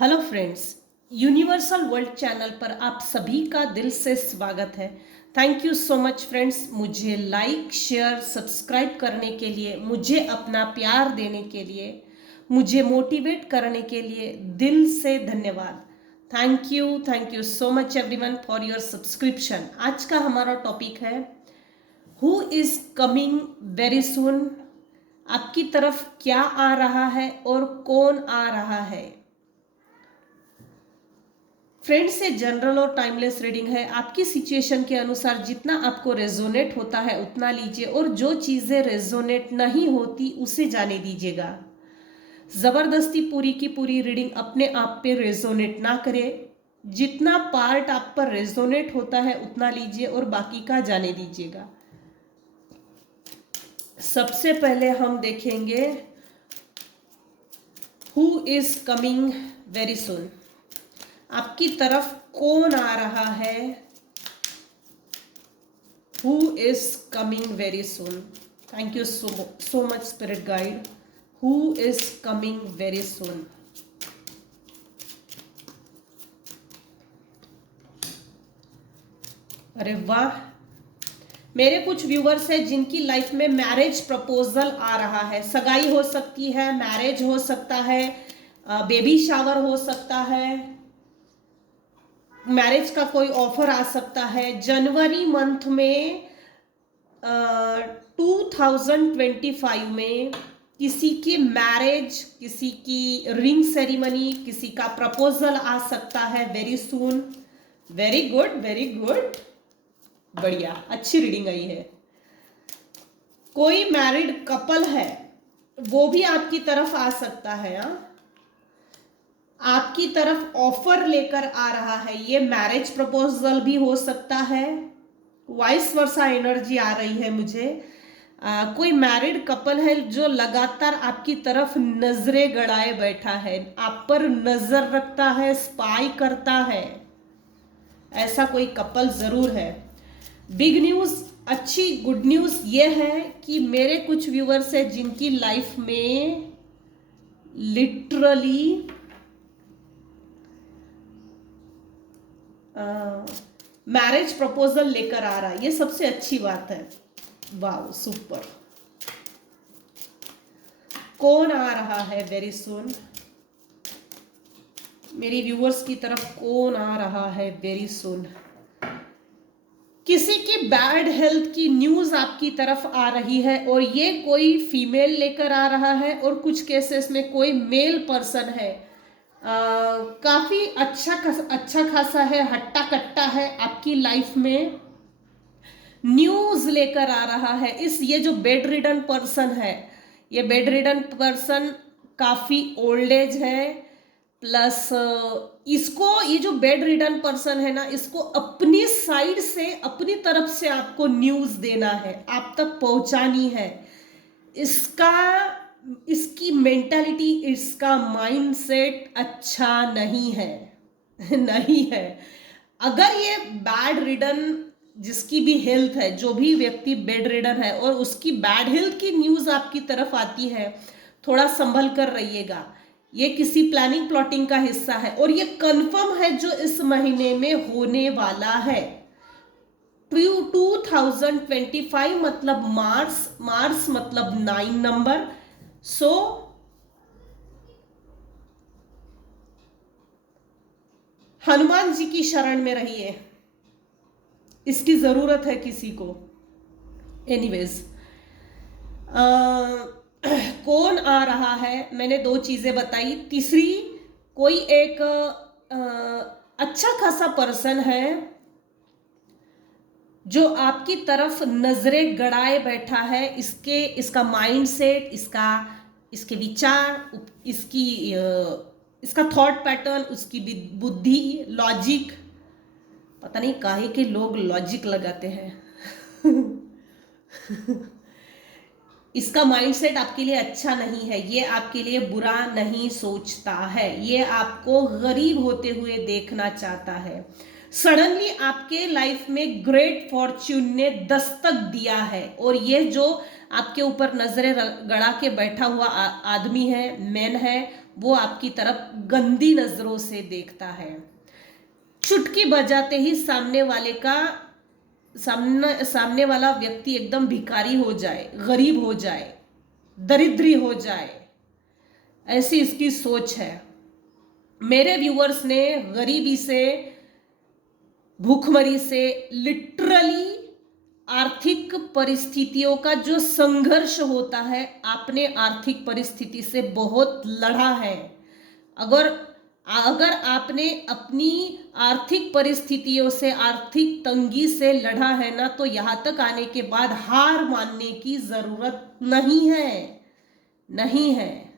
Hello friends, universal world channel पर आप सभी का दिल से स्वागत है। Thank you so much friends, मुझे लाइक शेयर सब्सक्राइब करने के लिए, मुझे अपना प्यार देने के लिए, मुझे मोटिवेट करने के लिए दिल से धन्यवाद। Thank you so much everyone for your subscription. आज का हमारा टॉपिक है हु इज कमिंग वेरी सून। आपकी तरफ क्या आ रहा है और कौन आ रहा है। फ्रेंड्स, ये जनरल और टाइमलेस रीडिंग है। आपकी सिचुएशन के अनुसार जितना आपको रेजोनेट होता है उतना लीजिए, और जो चीज़ें रेजोनेट नहीं होती उसे जाने दीजिएगा। ज़बरदस्ती पूरी की पूरी रीडिंग अपने आप पे रेजोनेट ना करें। जितना पार्ट आप पर रेजोनेट होता है उतना लीजिए और बाकी का जाने दीजिएगा। सबसे पहले हम देखेंगे हु इज कमिंग वेरी सून। आपकी तरफ कौन आ रहा है। Who is coming very soon. Thank you so much spirit guide. Who is coming very सून। अरे वाह, मेरे कुछ व्यूवर्स हैं जिनकी लाइफ में मैरिज प्रपोजल आ रहा है। सगाई हो सकती है, मैरिज हो सकता है, बेबी शावर हो सकता है, मैरिज का कोई ऑफर आ सकता है। जनवरी मंथ में 2025 में किसी की मैरिज, किसी की रिंग सेरेमनी, किसी का प्रपोजल आ सकता है very soon. Very good, very good, बढ़िया, अच्छी रीडिंग आई है। कोई मैरिड कपल है वो भी आपकी तरफ आ सकता है। आपकी तरफ ऑफर लेकर आ रहा है। ये मैरिज प्रपोजल भी हो सकता है। वाइस वर्सा एनर्जी आ रही है मुझे। कोई मैरिड कपल है जो लगातार आपकी तरफ नजरें गड़ाए बैठा है, आप पर नजर रखता है, स्पाई करता है। ऐसा कोई कपल जरूर है। बिग न्यूज, अच्छी गुड न्यूज ये है कि मेरे कुछ व्यूवर्स है जिनकी लाइफ में लिटरली मैरिज प्रपोजल लेकर आ रहा है। ये सबसे अच्छी बात है। Wow, super. कौन आ रहा है वेरी सून। मेरी व्यूअर्स की तरफ कौन आ रहा है वेरी सून। किसी की बैड हेल्थ की न्यूज आपकी तरफ आ रही है, और ये कोई फीमेल लेकर आ रहा है, और कुछ केसेस में कोई मेल पर्सन है। काफी अच्छा खासा है, हट्टा कट्टा है, आपकी लाइफ में न्यूज लेकर आ रहा है। ये जो बेड रिडन पर्सन है, ये बेड रिडन पर्सन काफी ओल्ड एज है, प्लस इसको, ये जो बेड रिडन पर्सन है ना, इसको अपनी साइड से, अपनी तरफ से आपको न्यूज देना है, आप तक पहुंचानी है। इसकी मेंटालिटी, इसका माइंडसेट अच्छा नहीं है। नहीं है। अगर ये बैड रिडन, जिसकी भी हेल्थ है, जो भी व्यक्ति बेड रिडन है और उसकी बैड हेल्थ की न्यूज आपकी तरफ आती है, थोड़ा संभल कर रहिएगा। ये किसी प्लानिंग प्लॉटिंग का हिस्सा है, और ये कंफर्म है जो इस महीने में होने वाला है। 2025 मतलब मार्च मतलब 9 नंबर। सो हनुमान जी की शरण में रहिए, इसकी जरूरत है किसी को। एनीवेज, कौन आ रहा है, मैंने 2 चीजें बताई। तीसरी, कोई एक अच्छा खासा पर्सन है जो आपकी तरफ नजरें गड़ाए बैठा है। इसका माइंडसेट, इसके विचार, इसका थॉट पैटर्न, उसकी बुद्धि, लॉजिक, पता नहीं काहे के लोग लॉजिक लगाते हैं। इसका माइंडसेट आपके लिए अच्छा नहीं है। ये आपके लिए बुरा नहीं सोचता है। ये आपको गरीब होते हुए देखना चाहता है। सडनली आपके लाइफ में ग्रेट फॉर्च्यून ने दस्तक दिया है, और ये जो आपके ऊपर नजरें गड़ा के बैठा हुआ आदमी है, मैन है, वो आपकी तरफ गंदी नजरों से देखता है। चुटकी बजाते ही सामने वाला व्यक्ति एकदम भिखारी हो जाए, गरीब हो जाए, दरिद्री हो जाए, ऐसी इसकी सोच है। मेरे व्यूअर्स ने गरीबी से, भूखमरी से, लिटरली आर्थिक परिस्थितियों का जो संघर्ष होता है, आपने आर्थिक परिस्थिति से बहुत लड़ा है। अगर अगर आपने अपनी आर्थिक परिस्थितियों से, आर्थिक तंगी से लड़ा है ना, तो यहां तक आने के बाद हार मानने की जरूरत नहीं है, नहीं है।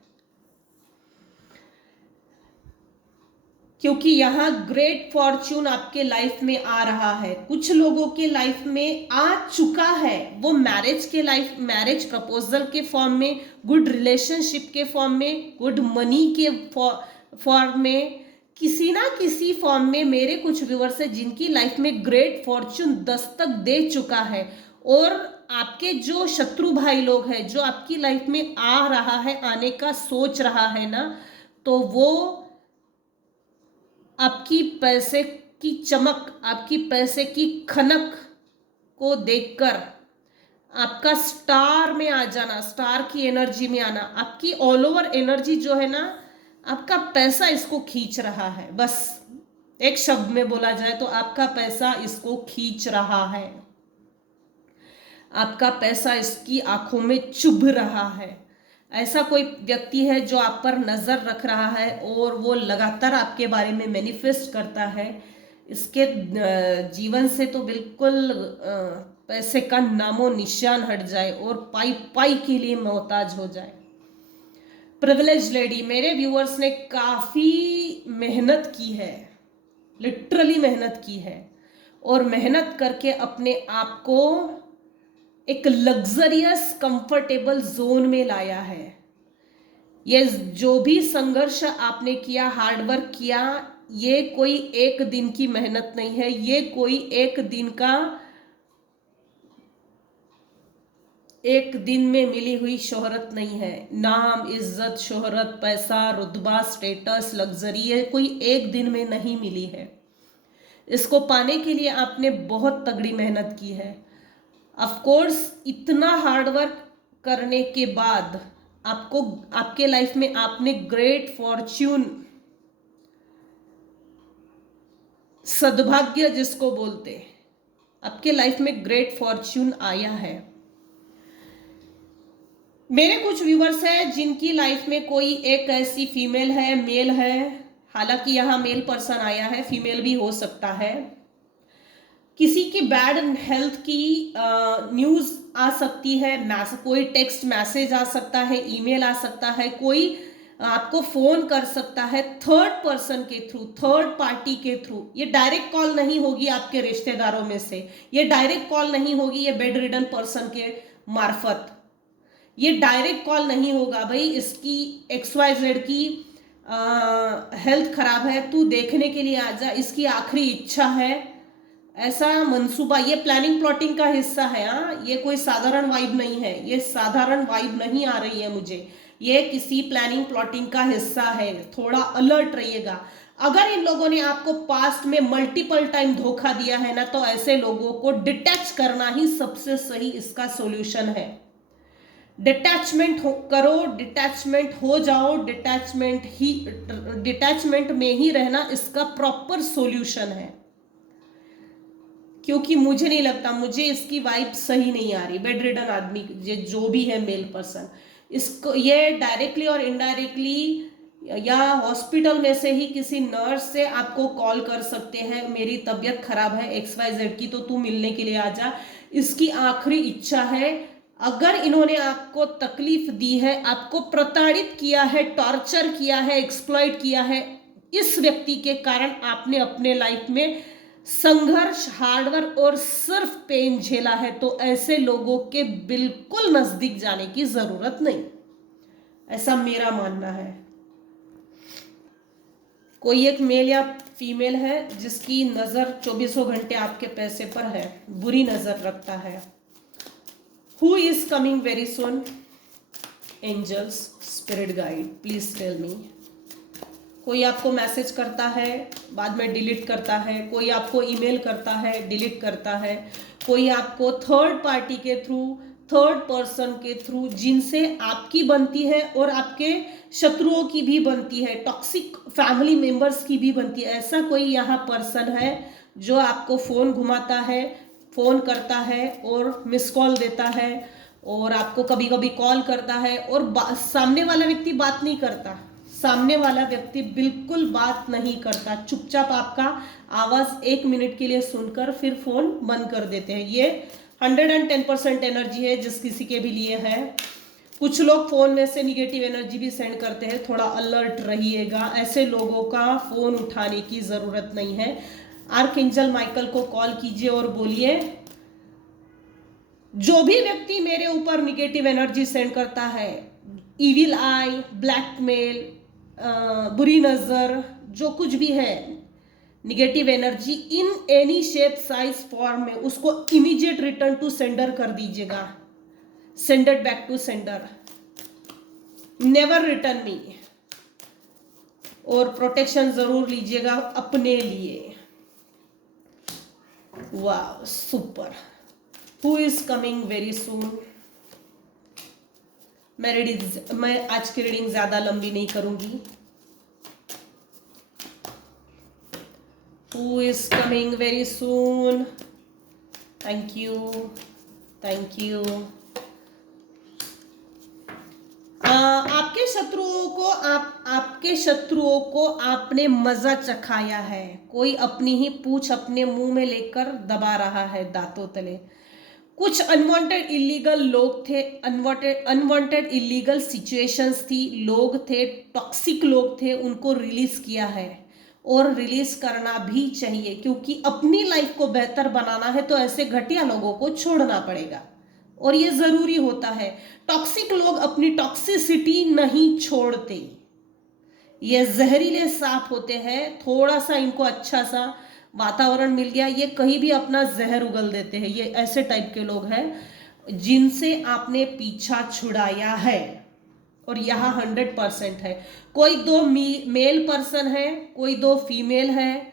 क्योंकि यहाँ ग्रेट फॉर्च्यून आपके लाइफ में आ रहा है, कुछ लोगों के लाइफ में आ चुका है। वो मैरिज प्रपोजल के फॉर्म में, गुड रिलेशनशिप के फॉर्म में, गुड मनी के फॉर्म में, किसी ना किसी फॉर्म में मेरे कुछ व्यूअर्स है जिनकी लाइफ में ग्रेट फॉर्च्यून दस्तक दे चुका है। और आपके जो शत्रु भाई लोग हैं, जो आपकी लाइफ में आ रहा है, आने का सोच रहा है ना, तो वो आपकी पैसे की चमक, आपकी पैसे की खनक को देखकर आपका स्टार में आ जाना, स्टार की एनर्जी में आना, आपकी ऑल ओवर एनर्जी जो है ना, आपका पैसा इसको खींच रहा है। बस एक शब्द में बोला जाए तो आपका पैसा इसको खींच रहा है, आपका पैसा इसकी आंखों में चुभ रहा है। ऐसा कोई व्यक्ति है जो आप पर नजर रख रहा है और वो लगातार आपके बारे में मैनिफेस्ट करता है। इसके जीवन से तो बिल्कुल पैसे का नामो निशान हट जाए और पाई पाई के लिए मोहताज हो जाए। प्रिविलेज लेडी, मेरे व्यूअर्स ने काफी मेहनत की है, लिटरली मेहनत की है, और मेहनत करके अपने आप को एक लग्जरियस कंफर्टेबल जोन में लाया है। ये जो भी संघर्ष आपने किया, हार्डवर्क किया, ये कोई एक दिन की मेहनत नहीं है, ये कोई एक दिन में मिली हुई शोहरत नहीं है। नाम, इज्जत, शोहरत, पैसा, रुतबा, स्टेटस, लग्जरी, ये कोई एक दिन में नहीं मिली है। इसको पाने के लिए आपने बहुत तगड़ी मेहनत की है। ऑफ कोर्स इतना हार्डवर्क करने के बाद आपको, आपके लाइफ में आपने ग्रेट फॉर्च्यून, सद्भाग्य जिसको बोलते, आपके लाइफ में ग्रेट फॉर्च्यून आया है। मेरे कुछ व्यूवर्स हैं जिनकी लाइफ में कोई एक ऐसी फीमेल है, मेल है, हालांकि यहां मेल पर्सन आया है, फीमेल भी हो सकता है। किसी की बैड हेल्थ की न्यूज आ सकती है, कोई टेक्स्ट मैसेज आ सकता है, ईमेल आ सकता है, कोई आपको फोन कर सकता है थर्ड पर्सन के थ्रू, थर्ड पार्टी के थ्रू। ये डायरेक्ट कॉल नहीं होगी आपके रिश्तेदारों में से, ये डायरेक्ट कॉल नहीं होगी ये बेड रिडन पर्सन के मार्फत, ये डायरेक्ट कॉल नहीं होगा भाई इसकी XYZ की हेल्थ खराब है, तू देखने के लिए आ जा, इसकी आखिरी इच्छा है, ऐसा मंसूबा। ये प्लानिंग प्लॉटिंग का हिस्सा है। ये कोई साधारण वाइब नहीं है, ये साधारण वाइब नहीं आ रही है मुझे, ये किसी प्लानिंग प्लॉटिंग का हिस्सा है। थोड़ा अलर्ट रहिएगा। अगर इन लोगों ने आपको पास्ट में मल्टीपल टाइम धोखा दिया है ना, तो ऐसे लोगों को डिटैच करना ही सबसे सही इसका सॉल्यूशन है। डिटैचमेंट करो, डिटैचमेंट हो जाओ, डिटैचमेंट में ही रहना इसका प्रॉपर सॉल्यूशन है। क्योंकि मुझे नहीं लगता, मुझे इसकी वाइब सही नहीं आ रही। बेड रिडन आदमी जो भी है मेल पर्सन, इसको ये डायरेक्टली और इनडायरेक्टली या हॉस्पिटल में से ही किसी नर्स से आपको कॉल कर सकते हैं, मेरी तबीयत खराब है XYZ की, तो तू मिलने के लिए आ जा, इसकी आखिरी इच्छा है। अगर इन्होंने आपको तकलीफ दी है, आपको प्रताड़ित किया है, टॉर्चर किया है, एक्सप्लॉइट किया है, इस व्यक्ति के कारण आपने अपने लाइफ में संघर्ष, हार्डवर्क और सिर्फ पेन झेला है, तो ऐसे लोगों के बिल्कुल नजदीक जाने की जरूरत नहीं, ऐसा मेरा मानना है। कोई एक मेल या फीमेल है जिसकी नजर 24 घंटे आपके पैसे पर है, बुरी नजर रखता है। Who is coming very soon? Angels, spirit guide, please tell me. कोई आपको मैसेज करता है, बाद में डिलीट करता है, कोई आपको ईमेल करता है, डिलीट करता है, कोई आपको थर्ड पार्टी के थ्रू, थर्ड पर्सन के थ्रू, जिनसे आपकी बनती है और आपके शत्रुओं की भी बनती है, टॉक्सिक फैमिली मेंबर्स की भी बनती है। ऐसा कोई यहाँ पर्सन है जो आपको फोन घुमाता है, फोन करता है और मिस कॉल देता है, और आपको कभी कभी कॉल करता है और सामने वाला व्यक्ति बात नहीं करता, सामने वाला व्यक्ति बिल्कुल बात नहीं करता, चुपचाप आपका आवाज 1 मिनट के लिए सुनकर फिर फोन बंद कर देते हैं। ये 110% एनर्जी है जिस किसी के भी लिए है। कुछ लोग फोन में से निगेटिव एनर्जी भी सेंड करते हैं, थोड़ा अलर्ट रहिएगा, ऐसे लोगों का फोन उठाने की जरूरत नहीं है। आर्कएंजल माइकल को कॉल कीजिए और बोलिए, जो भी व्यक्ति मेरे ऊपर निगेटिव एनर्जी सेंड करता है, इविल आई, ब्लैकमेल, बुरी नजर, जो कुछ भी है negative energy in any shape size form में, उसको इमीडिएट रिटर्न टू सेंडर कर दीजिएगा, send it back to sender, never return me. और प्रोटेक्शन जरूर लीजिएगा अपने लिए। वाह, super. Who is coming very soon. मैं आज की रीडिंग ज्यादा लंबी नहीं करूंगी। Who is coming very soon? Thank you, thank you. आपके शत्रुओं को आपने मजा चखाया है। कोई अपनी ही पूंछ अपने मुंह में लेकर दबा रहा है दांतों तले। कुछ अनवांटेड इलीगल लोग थे, अनवांटेड इलीगल सिचुएशंस थी, लोग थे, टॉक्सिक लोग थे, उनको रिलीज किया है और रिलीज करना भी चाहिए, क्योंकि अपनी लाइफ को बेहतर बनाना है तो ऐसे घटिया लोगों को छोड़ना पड़ेगा और ये जरूरी होता है। टॉक्सिक लोग अपनी टॉक्सिसिटी नहीं छोड़ते, ये जहरीले सांप होते हैं। थोड़ा सा इनको अच्छा सा वातावरण मिल गया, ये कहीं भी अपना जहर उगल देते हैं। ये ऐसे टाइप के लोग हैं जिनसे आपने पीछा छुड़ाया है और यहाँ 100% है। कोई 2 मेल पर्सन है, कोई 2 फीमेल है,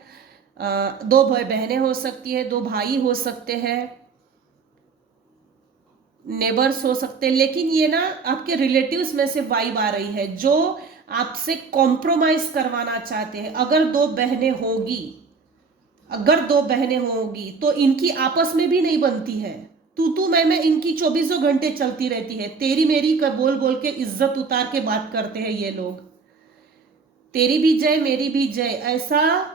2 बहनें हो सकती है, 2 भाई हो सकते हैं, नेबर्स हो सकते हैं, लेकिन ये ना आपके रिलेटिव्स में से वाइब आ रही है जो आपसे कॉम्प्रोमाइज करवाना चाहते हैं। अगर 2 बहनें होगी तो इनकी आपस में भी नहीं बनती है, तू मैं इनकी 24 घंटे चलती रहती है, तेरी मेरी का बोल बोल के इज्जत उतार के बात करते हैं ये लोग, तेरी भी जय मेरी भी जय, ऐसा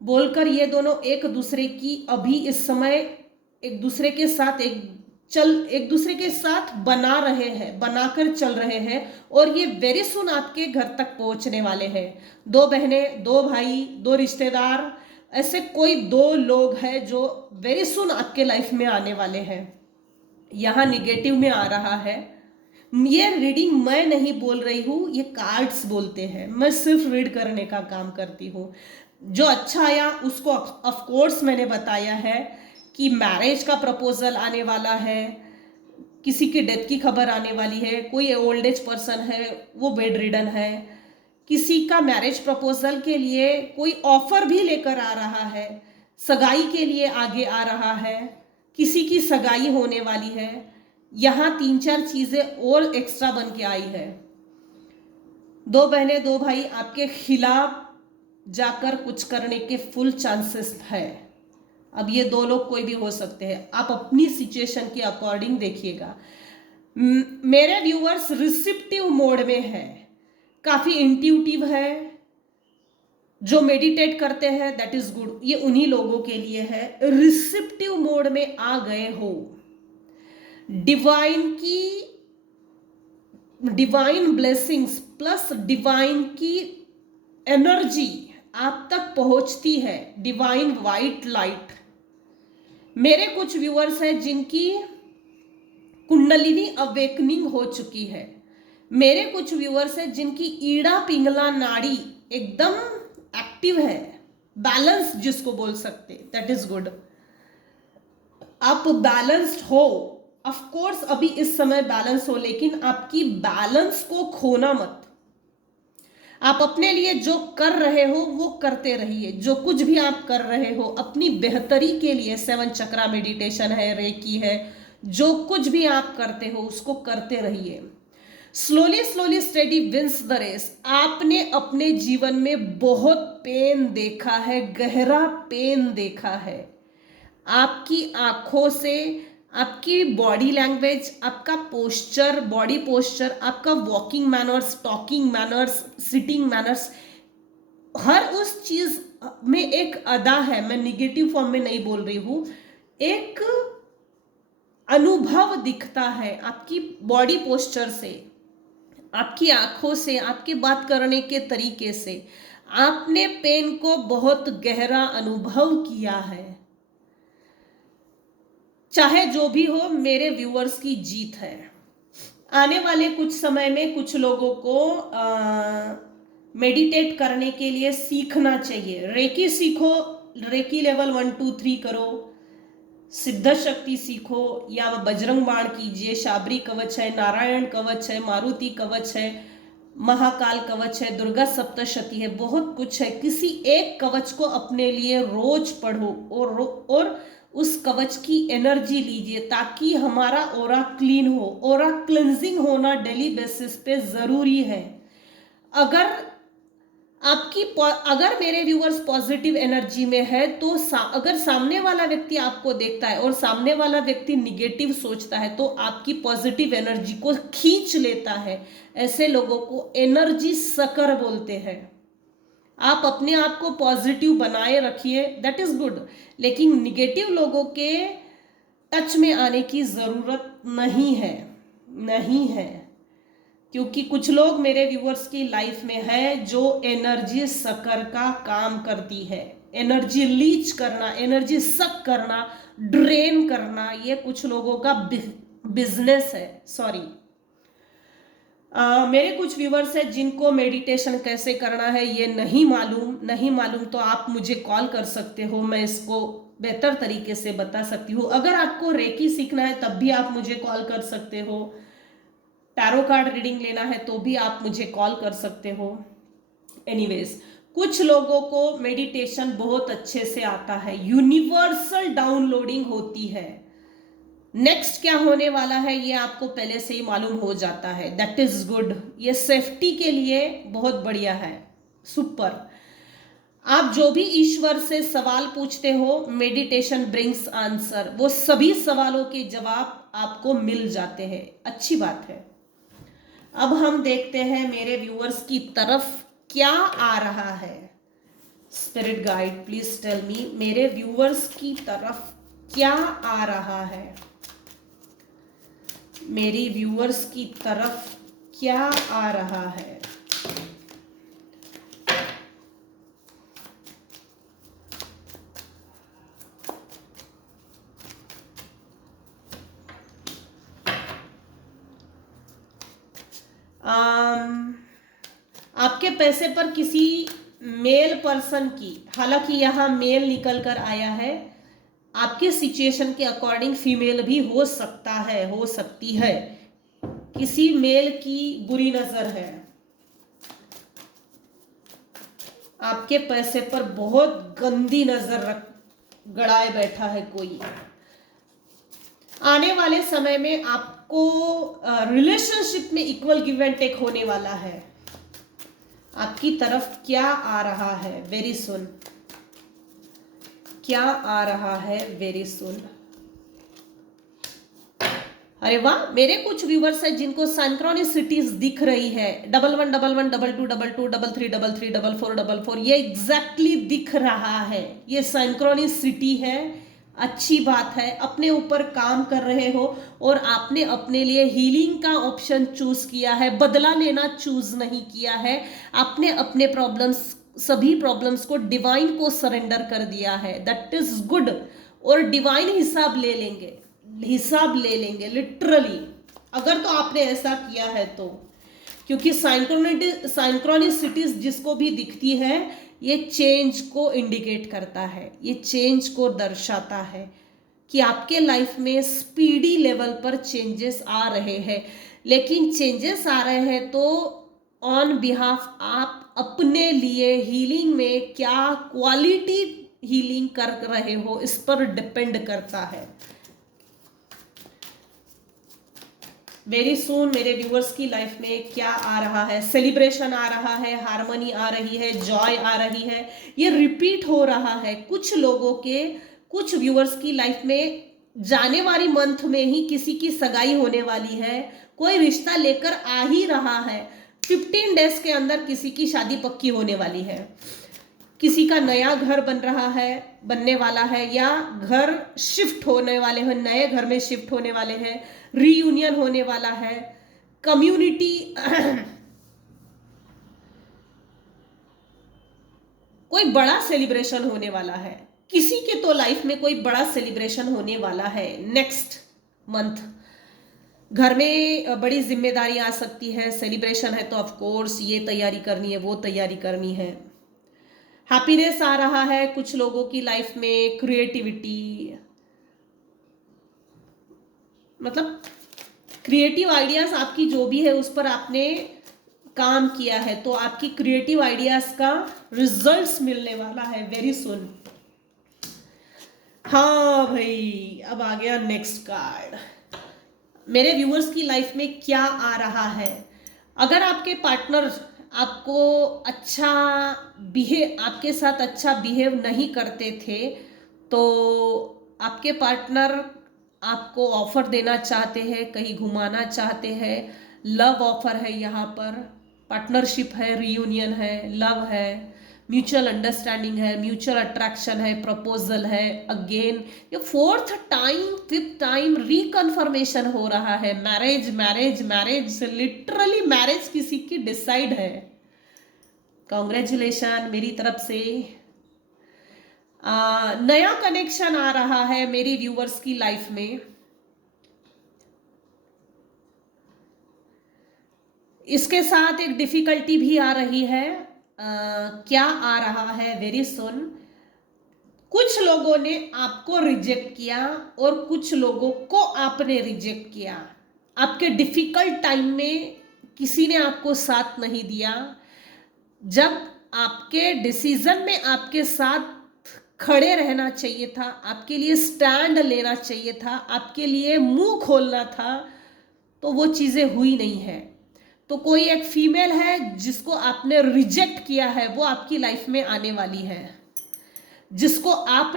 बोलकर ये दोनों एक दूसरे की अभी इस समय एक दूसरे के साथ बनाकर चल रहे हैं और ये वेरी सुन आपके घर तक पहुंचने वाले हैं। 2 बहनें, 2 भाई, 2 रिश्तेदार, ऐसे कोई 2 लोग हैं जो वेरी सुन आपके लाइफ में आने वाले हैं। यहाँ निगेटिव में आ रहा है। ये रीडिंग मैं नहीं बोल रही हूँ, ये कार्ड्स बोलते हैं, मैं सिर्फ रीड करने का काम करती हूँ। जो अच्छा आया उसको ऑफ कोर्स मैंने बताया है कि मैरिज का प्रपोजल आने वाला है, किसी की डेथ की खबर आने वाली है, कोई ओल्ड एज पर्सन है वो बेड रिडन है, किसी का मैरिज प्रपोजल के लिए कोई ऑफर भी लेकर आ रहा है, सगाई के लिए आगे आ रहा है, किसी की सगाई होने वाली है। यहाँ 3-4 चीजें और एक्स्ट्रा बन के आई है। 2 बहनें 2 भाई आपके खिलाफ जाकर कुछ करने के फुल चांसेस है। अब ये 2 लोग कोई भी हो सकते हैं, आप अपनी सिचुएशन के अकॉर्डिंग देखिएगा। मेरे व्यूअर्स रिसेप्टिव मोड में है, काफी इंट्यूटिव है, जो मेडिटेट करते हैं, दैट इज गुड, ये उन्हीं लोगों के लिए है। रिसेप्टिव मोड में आ गए हो, डिवाइन ब्लेसिंग्स प्लस डिवाइन की एनर्जी आप तक पहुंचती है, डिवाइन वाइट लाइट। मेरे कुछ व्यूअर्स हैं जिनकी कुंडलिनी अवेकनिंग हो चुकी है, मेरे कुछ व्यूअर्स हैं जिनकी ईड़ा पिंगला नाड़ी एकदम एक्टिव है, बैलेंस जिसको बोल सकते, दैट इज गुड। आप बैलेंस्ड हो, ऑफ कोर्स अभी इस समय बैलेंस हो, लेकिन आपकी बैलेंस को खोना मत। आप अपने लिए जो कर रहे हो वो करते रहिए। जो कुछ भी आप कर रहे हो अपनी बेहतरी के लिए, 7 चक्रा मेडिटेशन है, रेकी है, जो कुछ भी आप करते हो उसको करते रहिए। Slowly slowly study wins the race. आपने अपने जीवन में बहुत पेन देखा है, गहरा पेन देखा है। आपकी आंखों से, आपकी बॉडी लैंग्वेज, आपका पोस्चर, बॉडी पोस्चर, आपका walking manners, talking manners, sitting manners, हर उस चीज में एक अदा है। मैं निगेटिव फॉर्म में नहीं बोल रही हूं, एक अनुभव दिखता है आपकी बॉडी पोस्चर से, आपकी आंखों से, आपके बात करने के तरीके से। आपने पेन को बहुत गहरा अनुभव किया है। चाहे जो भी हो, मेरे व्यूअर्स की जीत है। आने वाले कुछ समय में कुछ लोगों को मेडिटेट करने के लिए सीखना चाहिए। रेकी सीखो, रेकी लेवल 1 2 3 करो, सिद्ध शक्ति सीखो, या बजरंग बाण कीजिए, शाबरी कवच है, नारायण कवच है, मारुति कवच है, महाकाल कवच है, दुर्गा सप्तशती है, बहुत कुछ है। किसी एक कवच को अपने लिए रोज पढ़ो और उस कवच की एनर्जी लीजिए, ताकि हमारा ओरा क्लीन हो। ओरा क्लिनजिंग होना डेली बेसिस पे जरूरी है। अगर अगर मेरे व्यूअर्स पॉजिटिव एनर्जी में है तो अगर सामने वाला व्यक्ति आपको देखता है और सामने वाला व्यक्ति निगेटिव सोचता है तो आपकी पॉजिटिव एनर्जी को खींच लेता है। ऐसे लोगों को एनर्जी सकर बोलते हैं। आप अपने आप को पॉजिटिव बनाए रखिए, दैट इज गुड, लेकिन निगेटिव लोगों के टच में आने की जरूरत नहीं है, नहीं है। क्योंकि कुछ लोग मेरे व्यूअर्स की लाइफ में है जो एनर्जी सकर का काम करती है। एनर्जी लीच करना, एनर्जी सक करना, ड्रेन करना, ये कुछ लोगों का बिजनेस है। सॉरी, मेरे कुछ व्यूअर्स हैं जिनको मेडिटेशन कैसे करना है ये नहीं मालूम तो आप मुझे कॉल कर सकते हो, मैं इसको बेहतर तरीके से बता सकती हूँ। अगर आपको रेकी सीखना है तब भी आप मुझे कॉल कर सकते हो। टैरो कार्ड रीडिंग लेना है तो भी आप मुझे कॉल कर सकते हो। एनीवेज, कुछ लोगों को मेडिटेशन बहुत अच्छे से आता है, यूनिवर्सल डाउनलोडिंग होती है। नेक्स्ट क्या होने वाला है ये आपको पहले से ही मालूम हो जाता है, दैट इज गुड। ये सेफ्टी के लिए बहुत बढ़िया है, सुपर। आप जो भी ईश्वर से सवाल पूछते हो, मेडिटेशन ब्रिंग्स आंसर, वो सभी सवालों के जवाब आपको मिल जाते हैं। अच्छी बात है। अब हम देखते हैं मेरे व्यूअर्स की तरफ क्या आ रहा है। Spirit guide please tell me, मेरे व्यूअर्स की तरफ क्या आ रहा है, मेरी व्यूअर्स की तरफ क्या आ रहा है। आपके पैसे पर किसी मेल पर्सन की, हालांकि यहां मेल निकल कर आया है, आपके सिचुएशन के अकॉर्डिंग फीमेल भी हो सकता है, हो सकती है, किसी मेल की बुरी नजर है। आपके पैसे पर बहुत गंदी नजर गड़ाए बैठा है कोई। आने वाले समय में आपको रिलेशनशिप में इक्वल गिव एंड टेक होने वाला है। आपकी तरफ क्या आ रहा है वेरी सुन, क्या आ रहा है वेरी सुन। अरे वाह, मेरे कुछ व्यूवर्स हैं जिनको सिंक्रोनिसिटीज दिख रही है, 11 11 22 22 33 33 44 44, ये एग्जैक्टली दिख रहा है, ये सिंक्रोनिसिटी है। अच्छी बात है, अपने ऊपर काम कर रहे हो और आपने अपने लिए हीलिंग का ऑप्शन चूज किया है, बदला लेना चूज नहीं किया है। आपने अपने प्रॉब्लम्स, सभी प्रॉब्लम्स को डिवाइन को सरेंडर कर दिया है, दैट इज गुड। और डिवाइन हिसाब ले लेंगे, हिसाब ले लेंगे लिटरली, अगर तो आपने ऐसा किया है तो। क्योंकि साइंक्रोनिसिटीज जिसको भी दिखती है ये चेंज को इंडिकेट करता है, ये चेंज को दर्शाता है कि आपके लाइफ में स्पीडी लेवल पर चेंजेस आ रहे हैं। लेकिन चेंजेस आ रहे हैं तो ऑन बिहाफ आप अपने लिए हीलिंग में क्या क्वालिटी हीलिंग कर रहे हो, इस पर डिपेंड करता है। वेरी सून मेरे व्यूअर्स की लाइफ में क्या आ रहा है? सेलिब्रेशन आ रहा है, हार्मनी आ रही है, जॉय आ रही है। ये रिपीट हो रहा है कुछ लोगों के, कुछ व्यूअर्स की लाइफ में। जनवरी मंथ में ही किसी की सगाई होने वाली है, कोई रिश्ता लेकर आ ही रहा है। 15 डेज के अंदर किसी की शादी पक्की होने वाली है, किसी का नया घर बन रहा है, बनने वाला है, या घर शिफ्ट होने वाले हैं, नए घर में शिफ्ट होने वाले हैं, रीयूनियन होने वाला है, कम्युनिटी कोई बड़ा सेलिब्रेशन होने वाला है। किसी के तो लाइफ में कोई बड़ा सेलिब्रेशन होने वाला है नेक्स्ट मंथ। घर में बड़ी जिम्मेदारी आ सकती है, सेलिब्रेशन है तो ऑफ कोर्स ये तैयारी करनी है, वो तैयारी करनी है। हैप्पीनेस आ रहा है कुछ लोगों की लाइफ में, क्रिएटिविटी, मतलब क्रिएटिव आइडियाज आपकी जो भी है उस पर आपने काम किया है, तो आपकी क्रिएटिव आइडियाज का रिजल्ट्स मिलने वाला है वेरी सुन। हाँ भाई, अब आ गया नेक्स्ट कार्ड। मेरे व्यूअर्स की लाइफ में क्या आ रहा है? अगर आपके पार्टनर आपको अच्छा आपके साथ अच्छा बिहेव नहीं करते थे, तो आपके पार्टनर आपको ऑफर देना चाहते हैं, कहीं घुमाना चाहते हैं। लव ऑफर है यहाँ पर, पार्टनरशिप है, रियूनियन है, लव है, म्यूचुअल अंडरस्टैंडिंग है, म्यूचुअल अट्रैक्शन है, प्रपोजल है। अगेन ये 4th टाइम 5th टाइम रिकन्फर्मेशन हो रहा है। Marriage marriage marriage, literally marriage किसी की डिसाइड है। कॉन्ग्रेचुलेशन मेरी तरफ से। नया कनेक्शन आ रहा है मेरी व्यूअर्स की लाइफ में। इसके साथ एक डिफिकल्टी भी आ रही है। क्या आ रहा है? Very soon. कुछ लोगों ने आपको रिजेक्ट किया और कुछ लोगों को आपने रिजेक्ट किया। आपके डिफिकल्ट टाइम में किसी ने आपको साथ नहीं दिया। जब आपके डिसीजन में आपके साथ खड़े रहना चाहिए था, आपके लिए स्टैंड लेना चाहिए था, आपके लिए मुंह खोलना था, तो वो चीजें हुई नहीं है। तो कोई एक फीमेल है जिसको आपने रिजेक्ट किया है, वो आपकी लाइफ में आने वाली है। जिसको आप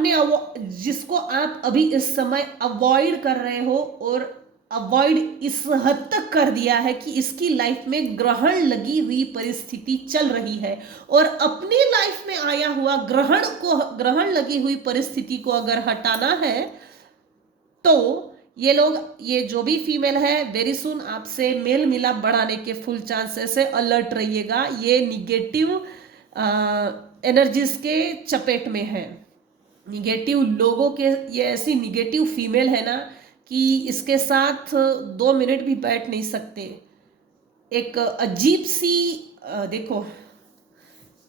अभी इस समय अवॉइड कर रहे हो, और अवॉइड इस हद तक कर दिया है कि इसकी लाइफ में ग्रहण लगी हुई परिस्थिति चल रही है। और अपनी लाइफ में आया हुआ ग्रहण लगी हुई परिस्थिति को अगर हटाना है, तो ये जो भी फीमेल है, वेरी सुन आपसे मेल मिलाप बढ़ाने के फुल चांसेस है। अलर्ट रहिएगा, ये निगेटिव एनर्जीज के चपेट में है। निगेटिव लोगों के, ये ऐसी निगेटिव फीमेल है ना कि इसके साथ 2 मिनट भी बैठ नहीं सकते। एक अजीब सी देखो,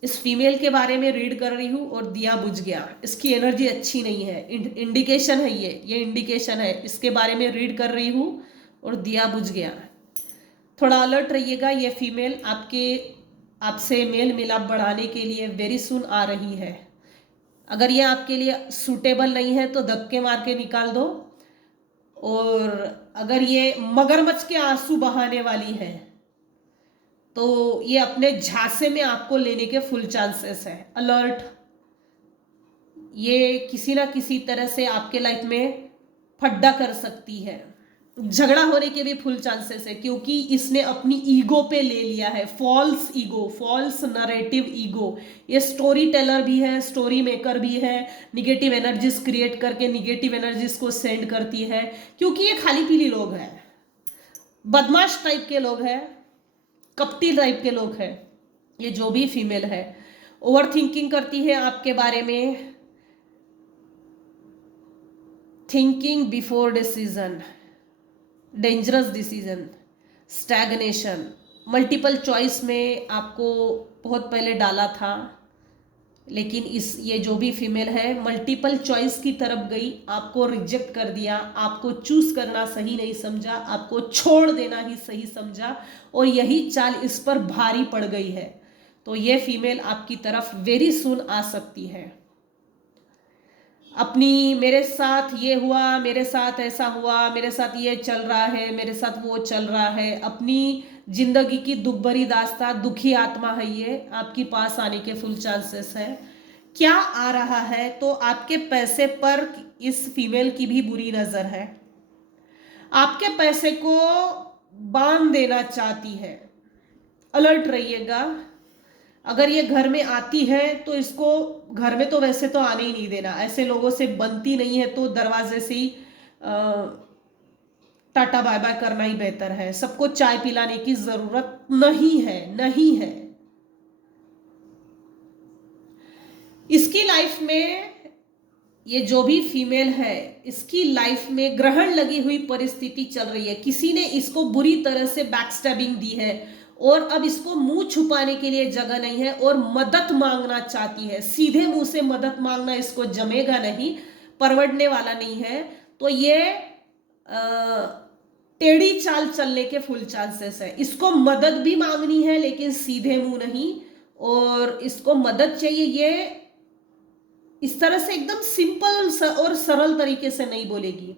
इस फीमेल के बारे में रीड कर रही हूँ और दिया बुझ गया। इसकी एनर्जी अच्छी नहीं है, इंडिकेशन है ये इंडिकेशन है। इसके बारे में रीड कर रही हूँ और दिया बुझ गया। थोड़ा अलर्ट रहिएगा, ये फीमेल आपसे मेल मिलाप बढ़ाने के लिए वेरी सुन आ रही है। अगर ये आपके लिए सूटेबल नहीं है तो धक्के मार के निकाल दो। और अगर ये मगरमच्छ के आंसू बहाने वाली है, तो ये अपने झांसे में आपको लेने के फुल चांसेस है। अलर्ट, ये किसी ना किसी तरह से आपके लाइफ में फड्डा कर सकती है। झगड़ा होने के भी फुल चांसेस है, क्योंकि इसने अपनी ईगो पे ले लिया है। False ego, false narrative ego. ये स्टोरी टेलर भी है, स्टोरी मेकर भी है। निगेटिव एनर्जीज क्रिएट करके निगेटिव एनर्जीज को सेंड करती है, क्योंकि ये खाली पीली लोग हैं, बदमाश टाइप के लोग हैं, कपटी टाइप के लोग हैं। ये जो भी फीमेल है, ओवर थिंकिंग करती है आपके बारे में। Thinking before decision, dangerous decision, stagnation, multiple choice में आपको बहुत पहले डाला था, लेकिन ये जो भी फीमेल है मल्टीपल चॉइस की तरफ गई, आपको रिजेक्ट कर दिया, आपको चूज करना सही नहीं समझा, आपको छोड़ देना ही सही समझा, और यही चाल इस पर भारी पड़ गई है। तो ये फीमेल आपकी तरफ वेरी सुन आ सकती है। अपनी मेरे साथ ये हुआ, मेरे साथ ऐसा हुआ, मेरे साथ ये चल रहा है, मेरे साथ वो चल रहा है, अपनी जिंदगी की दुख भरी दास्तां, दुखी आत्मा है, ये आपके पास आने के फुल चांसेस है। क्या आ रहा है, तो आपके पैसे पर इस फीमेल की भी बुरी नजर है, आपके पैसे को बांध देना चाहती है। अलर्ट रहिएगा। अगर ये घर में आती है तो इसको घर में तो वैसे तो आने ही नहीं देना, ऐसे लोगों से बनती नहीं है तो दरवाजे से ही टाटा बाय बाय करना ही बेहतर है। सबको चाय पिलाने की जरूरत नहीं है, नहीं है। इसकी लाइफ में, ये जो भी फीमेल है, इसकी लाइफ में ग्रहण लगी हुई परिस्थिति चल रही है। किसी ने इसको बुरी तरह से बैकस्टैबिंग दी है और अब इसको मुंह छुपाने के लिए जगह नहीं है और मदद मांगना चाहती है। सीधे मुंह से मदद मांगना इसको जमेगा नहीं, परवड़ने वाला नहीं है। तो ये टेढ़ी चाल चलने के फुल चांसेस है। इसको मदद भी मांगनी है लेकिन सीधे मुंह नहीं, और इसको मदद चाहिए, ये इस तरह से एकदम सिंपल और सरल तरीके से नहीं बोलेगी।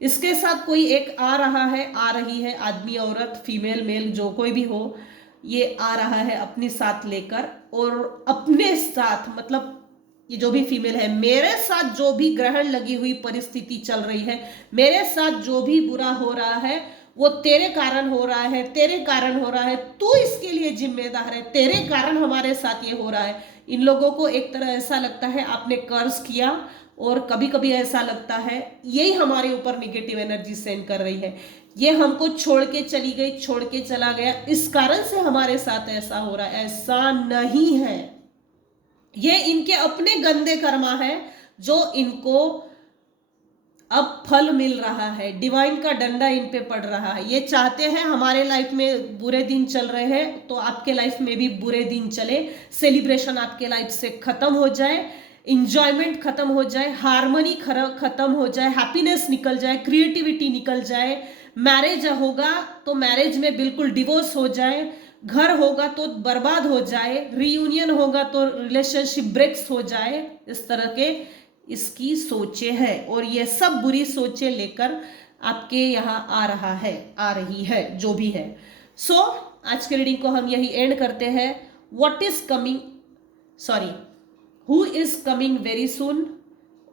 इसके साथ कोई एक आ रहा है, आ रही है, आदमी औरत फीमेल मेल जो कोई भी हो, ये आ रहा है अपने साथ लेकर, और अपने साथ मतलब ये जो भी फीमेल है, मेरे साथ जो भी ग्रहण लगी हुई परिस्थिति चल रही है, मेरे साथ जो भी बुरा हो रहा है वो तेरे कारण हो रहा है, तेरे कारण हो रहा है, तू इसके लिए जिम्मेदार है, तेरे कारण हमारे साथ ये हो रहा है। इन लोगों को एक तरह ऐसा लगता है आपने कर्ज किया, और कभी कभी ऐसा लगता है यही हमारे ऊपर निगेटिव एनर्जी सेंड कर रही है, ये हमको छोड़ के चली गई, छोड़ के चला गया, इस कारण से हमारे साथ ऐसा हो रहा है। ऐसा नहीं है, ये इनके अपने गंदे कर्मा है जो इनको अब फल मिल रहा है, डिवाइन का डंडा इन पे पड़ रहा है। ये चाहते हैं हमारे लाइफ में बुरे दिन चल रहे हैं तो आपके लाइफ में भी बुरे दिन चले, सेलिब्रेशन आपके लाइफ से खत्म हो जाए, इंजॉयमेंट खत्म हो जाए, हार्मनी खत्म हो जाए, हैप्पीनेस निकल जाए, क्रिएटिविटी निकल जाए। मैरिज होगा तो मैरिज में बिल्कुल डिवोर्स हो जाए, घर होगा तो बर्बाद हो जाए, रीयूनियन होगा तो रिलेशनशिप ब्रेक्स हो जाए। इस तरह के इसकी सोचें हैं, और ये सब बुरी सोचें लेकर आपके यहाँ आ रहा है, आ रही है, जो भी है। सो आज के रीडिंग को हम यही एंड करते हैं। What is coming, sorry, who is coming very soon,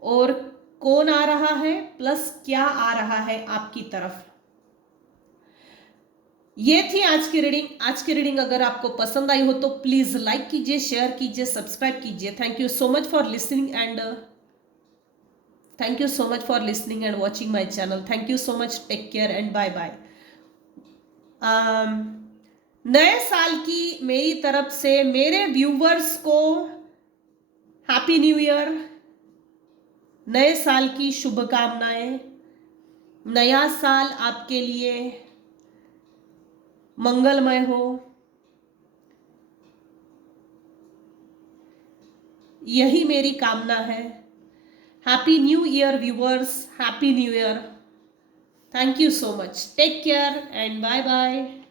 और कौन आ रहा है, प्लस क्या आ रहा है आपकी तरफ। ये थी आज की रीडिंग। आज की रीडिंग अगर आपको पसंद आई हो तो प्लीज लाइक कीजिए, शेयर कीजिए, सब्सक्राइब कीजिए। Thank you so much for listening and thank you so much for listening and watching my channel. Thank you so much. Take care and bye bye. नए साल की मेरी तरफ से मेरे व्यूवर्स को हैप्पी न्यू ईयर, नए साल की शुभकामनाएं। नया साल आपके लिए मंगलमय हो, यही मेरी कामना है। Happy New Year viewers, Happy New Year. Thank you so much. Take care and bye bye.